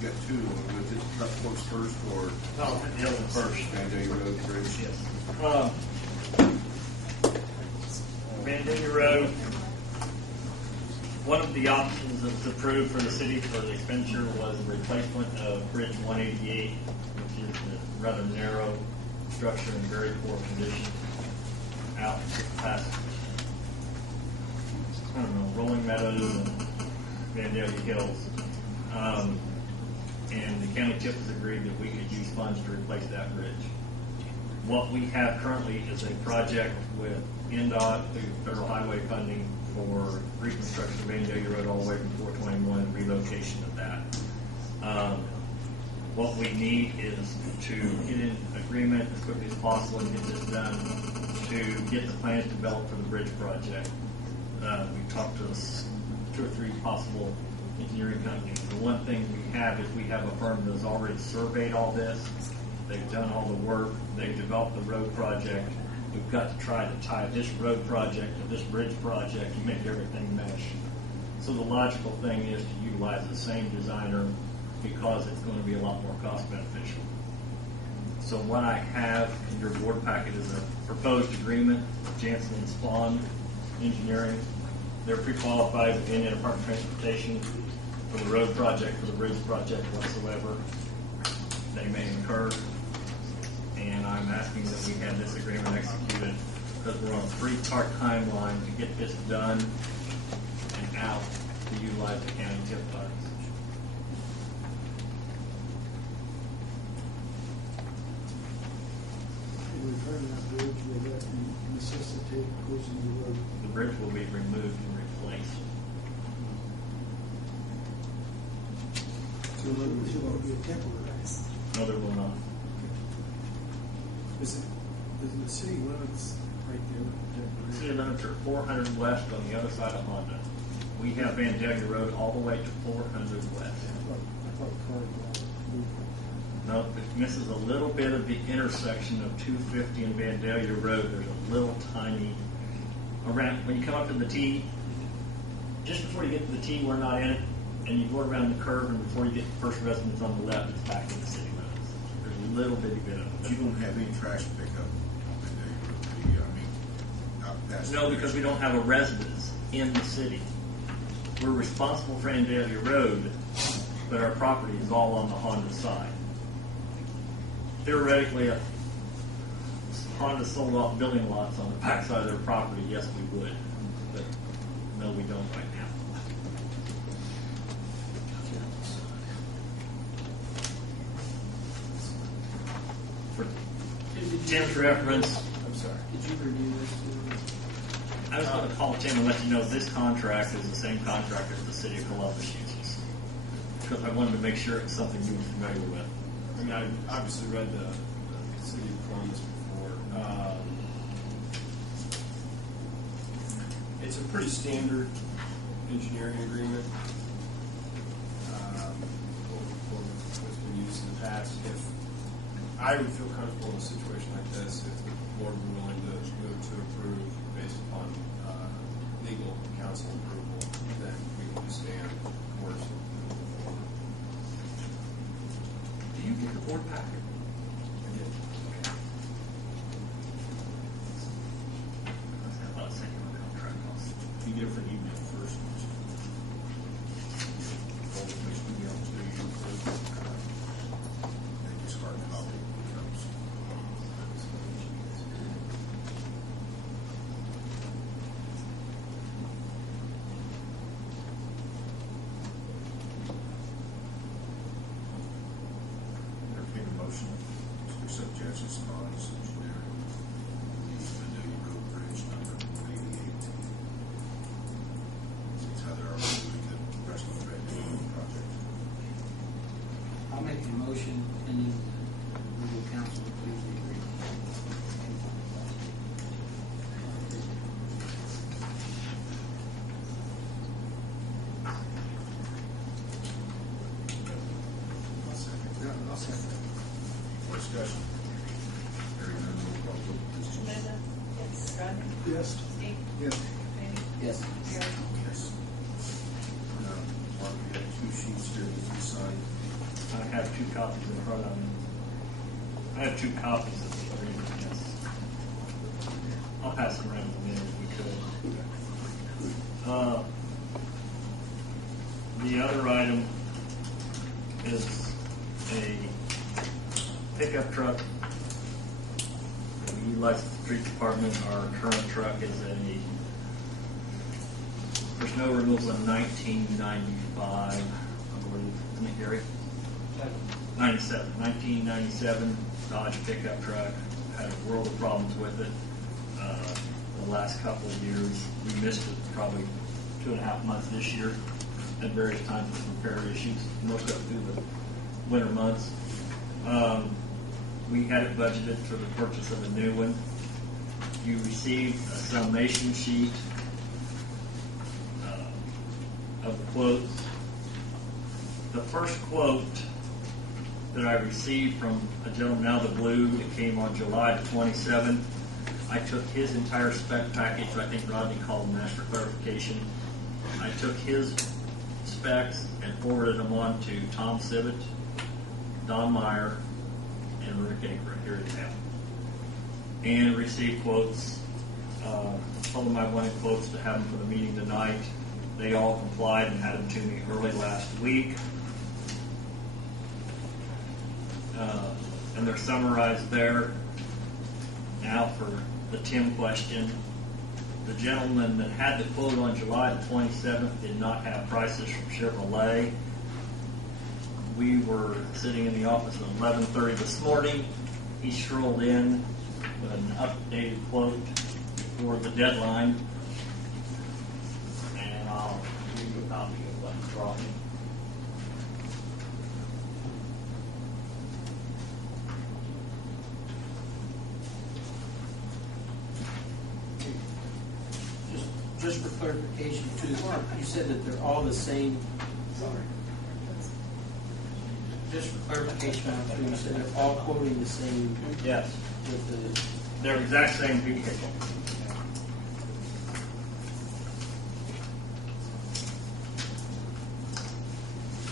got two. Was it Truck Forks first or No, the other one first. Vandalia Road Bridge? Yes. Vandalia Road, one of the options that was approved for the city for the expenditure was the replacement of Bridge 188, which is a rather narrow structure in very poor condition out past, I don't know, Rolling Meadows and Vandalia Hills. And the county TIP has agreed that we could use funds to replace that bridge. What we have currently is a project with NDOT through federal highway funding for reconstruction of Vandalia Road all the way from 421 and relocation of that. What we need is to get in agreement as quickly as possible and get this done to get the plans developed for the bridge project. We've talked to 2 or 3 possible engineering companies. The one thing we have is we have a firm that has already surveyed all this. They've done all the work. They've developed the road project. We've got to try to tie this road project to this bridge project and make everything mesh. So the logical thing is to utilize the same designer because it's going to be a lot more cost beneficial. So what I have in your board packet is a proposed agreement with Jansen and Spawn Engineering. They're pre-qualified with the Indiana Department of Transportation for the road project, for the bridge project whatsoever they may incur. And I'm asking that we have this agreement executed because we're on a 3-part timeline to get this done and out to utilize the county TIP funds. Repairing that bridge, will that necessitate closing the road? The bridge will be removed and replaced. So it will be a temporary. No, there will not. Is the city limits right there? The city limits are 400 west on the other side of Honda. We have Vandalia Road all the way to 400 west. I thought Cardinal moved. No, it misses a little bit of the intersection of 250 and Vandalia Road. There's a little tiny, around, when you come up to the T, just before you get to the T, we're not in it, and you go around the curve, and before you get the first residence on the left, it's back to the city limits. There's a little bitty bit of But it. you don't have any trash pickup on Vandalia Road, out past No, the because we bridge. don't have a residence in the city. We're responsible for Vandalia Road, but our property is all on the Honda side. Theoretically, if Honda sold off building lots on the backside of their property, yes, we would. But no, we don't right now. For Tim's reference, I'm sorry. Did you review this too? I was going to call Tim and let you know this contract is the same contract as the city of Columbus uses. Because I wanted to make sure it's something you were familiar with. I mean, I've obviously read the City of Columbus before. It's a pretty standard engineering agreement. What's been used in the past. If I would feel comfortable in a situation like this, if the board were willing to move to approve based upon legal counsel approval, then we can just stand course. Do you get the board packet? You get it for the email first. They just hard copy becomes. Entertain a motion to accept Jansen Spawn's engineering. Use Vandalia Road Bridge number 88. Since how they're already doing the rest of the Vandalia Road project. I'll make the motion and then the legal counsel approves the agreement. I'll second that. More discussion? Hearing none, roll call vote, please. Linda? Yes. Rodney? Yes. Steve? Yes. Randy? Yes. Gary? Yes. Now, Mark, we have 2 sheets here that you sign. have two copies in front of me. I have two copies of the agreement, yes. I'll pass them around in a minute if we could. The other item is a pickup truck. We utilize the street department. Our current truck is for snow removal in 1995, I believe. Isn't it, Gary? 1997 Dodge pickup truck. Had a world of problems with it the last couple of years. We missed it probably 2.5 months this year at various times with repair issues, most of it through the winter months. We had it budgeted for the purchase of a new one. You received a summation sheet of the quotes. The first quote that I received from a gentleman out of the blue, it came on July 27th. I took his entire spec package, I think Rodney called them, asked for clarification. I took his specs and forwarded them on to Tom Sibbett, Don Meyer, and Rick Aker here in town. And received quotes. Told them I wanted quotes to have them for the meeting tonight. They all complied and had them to me early last week. And they're summarized there. Now for the Tim question. The gentleman that had the quote on July the 27th did not have prices from Chevrolet. We were sitting in the office at 11:30 this morning. He strolled in with an updated quote for the deadline. And I'll give you a copy of what he brought me. Just for clarification too, you said that they're all the same. Just for clarification, you said they're all quoting the same. Yes. With the. They're the exact same vehicle.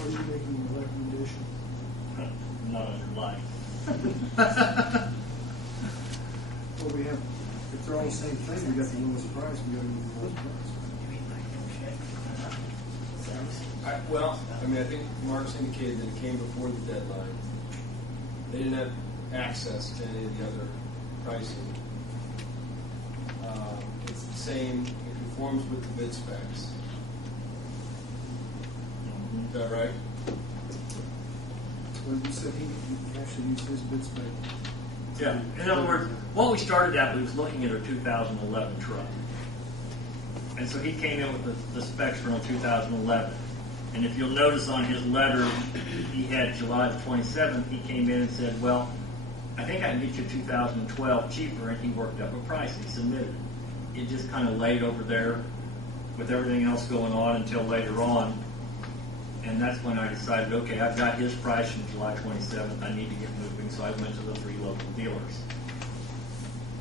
Are you making a recommendation? Not underlying. Well, we have, if they're all the same thing, we got the lowest price, we got to move the lowest price. I think Mark's indicated that it came before the deadline. They didn't have access to any of the other pricing. It's the same, it conforms with the bid specs. Is that right? Well, you said he actually used his bid spec. Yeah. In other words, what we started at was looking at a 2011 truck. And so he came in with the specs for a 2011. And if you'll notice on his letter, he had July the 27th, he came in and said, well, I think I can get you 2012 cheaper, and he worked up a price and submitted it. It just kind of laid over there with everything else going on until later on. And that's when I decided, okay, I've got his price from July 27th, I need to get moving, so I went to the 3 local dealers.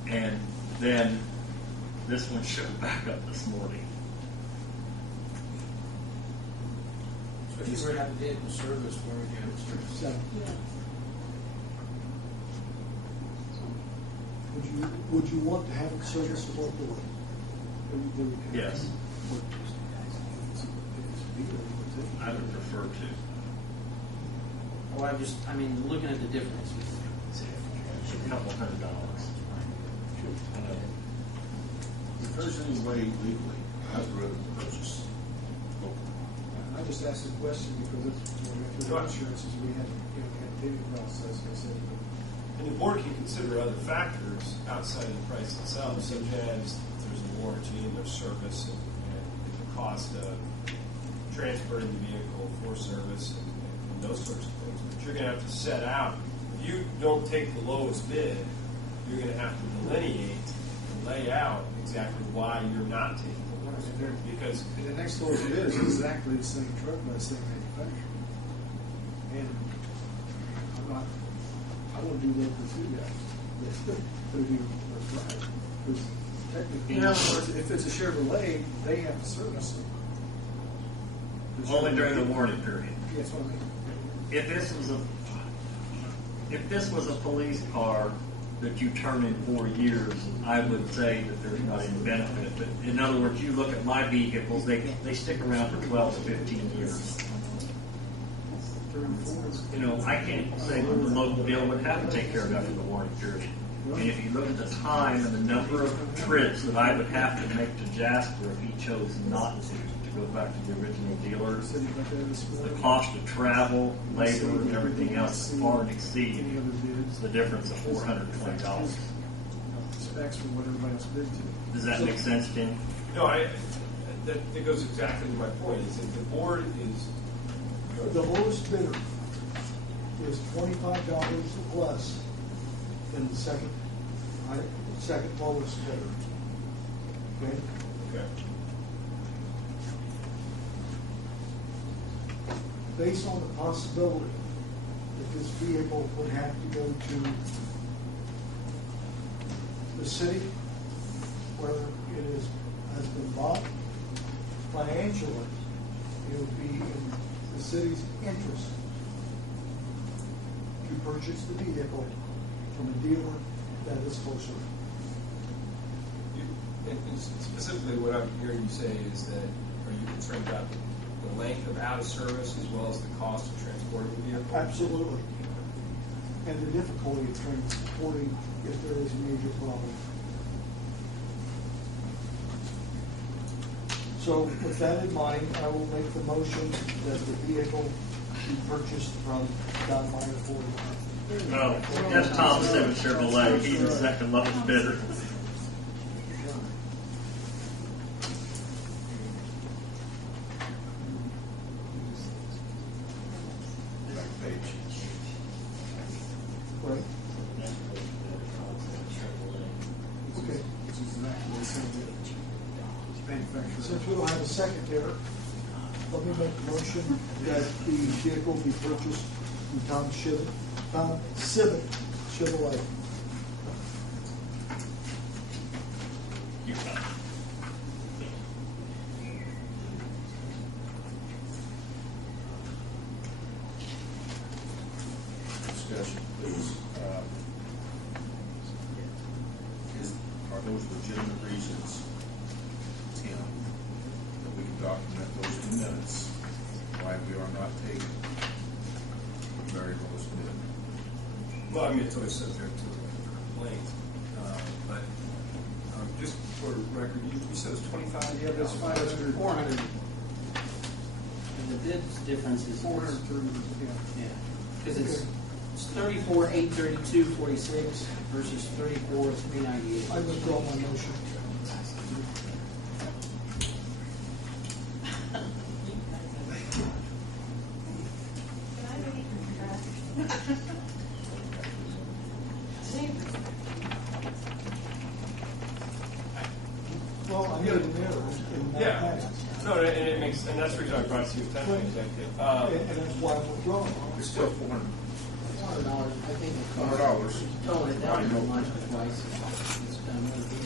And then this one showed back up this morning. So if you were to have a vehicle service, where would you have it serviced? So, would you want to have it serviced locally? Yes. I would prefer to. Well, looking at the difference. A couple $100. If there's any way legally, I'd rather purchase locally. I just asked the question because it's, for insurances, we had a bidding process, I said, And the board can consider other factors outside of the price itself, such as there's a warranty and there's service and the cost of transferring the vehicle for service and those sorts of things. But you're going to have to set out. If you don't take the lowest bid, you're going to have to delineate and lay out exactly why you're not taking the lowest bid. Because the next lowest bid is exactly the same truck by the same manufacturer. And I want to do local too, guys. Because technically, You know, if it's a Chevrolet, they have to service it. Only during the warranty period. That's what I mean. if this was a police car that you turn in 4 years, I would say that there's not any benefit. But in other words, you look at my vehicles, they stick around for 12 to 15 years. You know, I can't say that the local dealer would have to take care of after the warranty period. And if you look at the time and the number of trips that I would have to make to Jasper if he chose not to go back to the original dealer, the cost of travel, labor, and everything else far exceeds the difference of $420. Specs for what everybody else bid to. Does that make sense, Kenny? No, that goes exactly to my point, is if the board is, The lowest bidder is $25 less than the second lowest bidder. Okay? okay, Based on the possibility that this vehicle would have to go to the city, whether has been bought, financially, it would be in the city's interest to purchase the vehicle from a dealer that is closer. and specifically what I'm hearing you say is that, are you concerned about the length of out of service as well as the cost of transporting the vehicle? Absolutely. And the difficulty of transporting if there is a major problem. So with that in mind, I will make the motion that the vehicle be purchased from Don Meyer Ford. No, that's Tom Simmons Chevrolet. He's the second lowest bidder. Back page. Right? Okay. Which is exactly the same bid. Manufacturer. Since we don't have a second here, let me make a motion that the vehicle be purchased from Tom Civic Chevrolet. You got it. Discussion, please. Are those legitimate reasons, Tim, that we can document those in minutes, why we are not taking the very lowest bid? Well, I mean, it's always subject to a complaint, but just for record, you said it's 25? Yeah, that's 500. 400. And the bid difference is 430, yeah. Yeah, because it's 34,832.46 versus 34,398. I withdraw my motion. Well, I need an error in that Yeah. past. No, and it makes, and that's the reason I brought it to your attention. And that's why I'm withdrawing. It's still $400. $400, I think it costs. $400. Towing it down to lunch twice. It's done really good.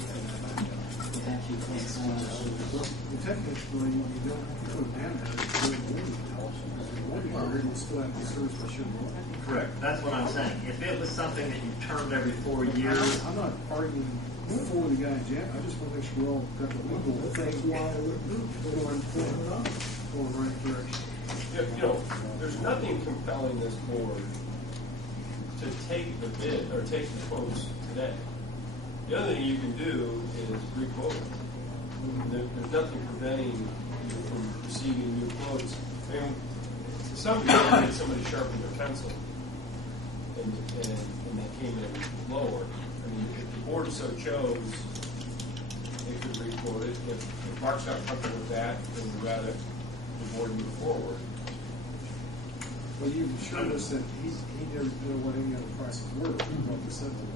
It actually takes Well, technically, you don't have to put it down there. It's still a warranty policy. You still have to service by Chevrolet. Correct. That's what I'm saying. If it was something that you turned every 4 years, I'm not arguing for the guy, Jack. I just want to make sure we all got the legal That's thing why I withdrew. going the right direction. You know, there's nothing compelling this board to take the bid or take the quotes today. The other thing you can do is re-quote. There's nothing preventing you from receiving new quotes. I mean, to some degree, somebody sharpened their pencil and they came in lower. I mean, if the board so chose, they could re-quote it. If Mark's not comfortable with that, then we'd rather the board move forward. Well, you assured us that he never knew what any other prices were. What the simple.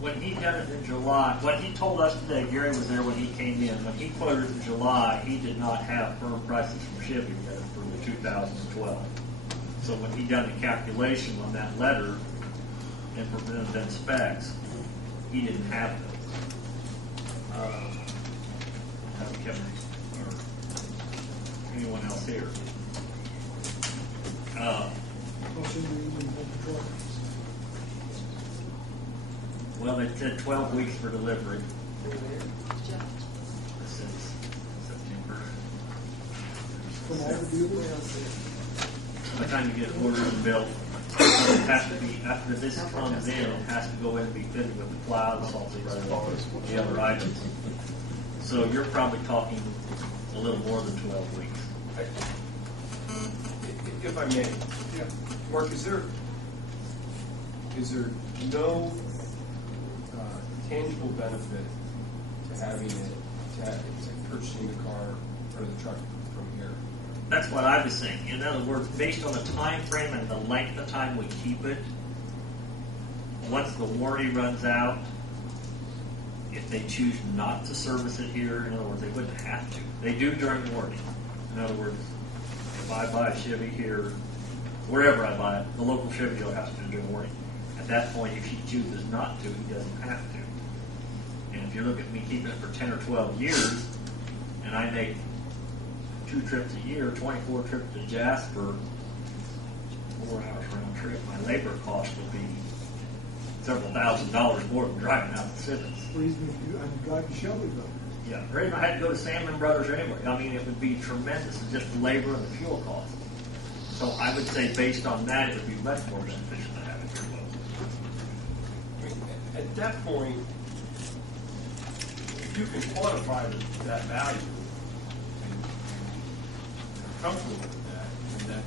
when he done it in July, what he told us today, Gary was there when he came in. When he quoted in July, he did not have firm prices from Chevy yet for the 2012. So when he done the calculation on that letter and presented them specs, he didn't have those. Have Kevin or anyone else here. Well, they said 12 weeks for delivery. This is September. From all the dealers? By the time you get ordered and built, it has to be, after this comes in, it has to go in and be fitted with the plow, the salty road, the other items. So you're probably talking a little more than 12 weeks. If I may, Mark, is there no tangible benefit to having it, to purchasing the car or the truck from here? That's what I was saying. In other words, based on the time frame and the length of time we keep it, once the warranty runs out, if they choose not to service it here, in other words, they wouldn't have to. They do during warranty. In other words, if I buy a Chevy here, wherever I buy it, the local Chevy dealer has to do during warranty. At that point, if he chooses not to, he doesn't have to. And if you look at me keeping it for 10 or 12 years, and I make 2 trips a year, 24 trips to Jasper, 4 hours round trip, my labor cost will be several $1,000s more than driving out the cities. Please, I'm driving Shelby though. Yeah, or even I had to go to Salmon Brothers anyway. I mean, it would be tremendous, just the labor and the fuel cost. So I would say based on that, it would be much more beneficial to have it here local. At that point, if you can quantify that value and you're comfortable with that,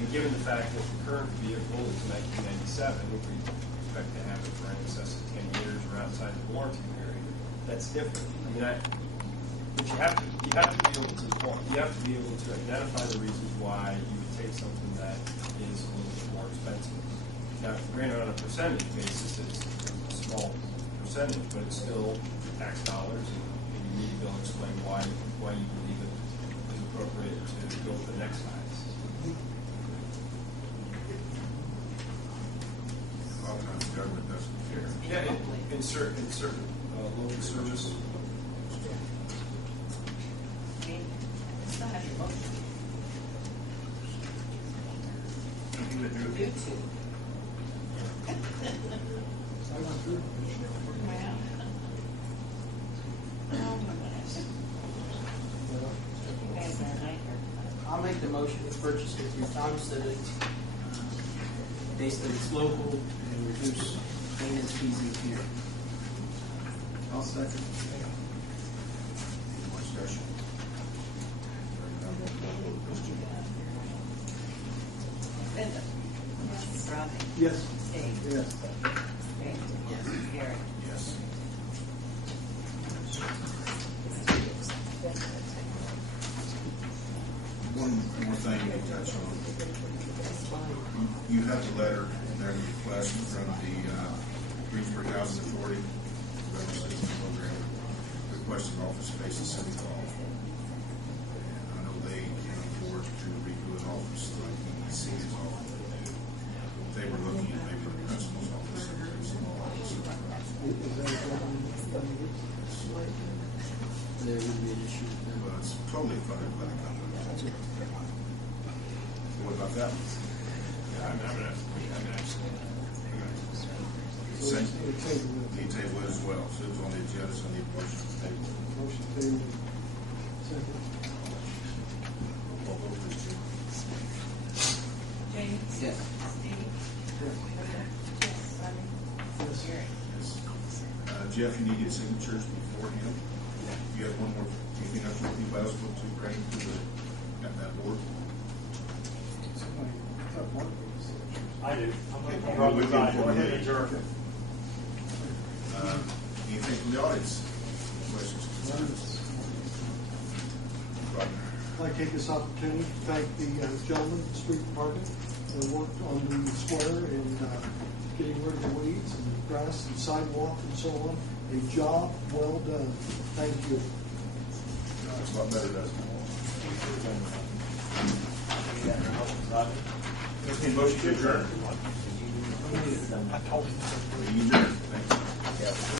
and given the fact that the current vehicle is 1997, if we expect to have it for in excess of 10 years or outside the warranty period, that's different. I mean, but you have to be able to identify the reasons why you would take something that is a little bit more expensive. Now, granted, on a percentage basis, it's a small percentage, but it's still tax dollars, and you need to be able to explain why you believe it is appropriate to go for the next size. Oftentimes the government doesn't care. Yeah, in certain local service. I mean, it's not your motion. You would do You it. two. I went through it. Well. Oh, my goodness. You guys are a nightmare. I'll make the motion to purchase it through Tom Civic. Basically, it's local and reduce maintenance fees in the future. I'll second. Any more discussion? Hearing none, roll call vote, Christian. Linda. Yes. Rodney. Yes. Dave. Yes. Rick. Yes. Gary. Yes. One more thing to touch on. You have the letter in there, the request from the Greensburg Housing Authority, Rental Assistance Program, requesting office space in City Hall. And I know they can afford to redo an office like EDC is all. They were looking at maybe the principal's office and doing some office. Is that a problem? There would be an issue with them. Well, it's totally funded by the company. What about that one? I'm gonna So it's a table. Need to table it as well, so it's on the agenda, so I need a motion to table. Motion table. Second. Roll call vote, Christian. James. Yes. Steve. Yes. Linda. Yes. Rodney. Yes. Gary. Yes. Jeff, you need to get signatures beforehand. You have one more, anything else anybody else want to bring to that board? Somebody, I thought Mark was. I do. Okay, I'll go ahead and adjourn. Anything from the audience? Questions? Roger. I'd like to take this opportunity to thank the gentlemen in the street department that worked on the square and getting rid of the weeds and grass and sidewalk and so on. A job well done. Thank you. It's a lot better, doesn't it? Okay, motion to adjourn. You adjourn. Thank you.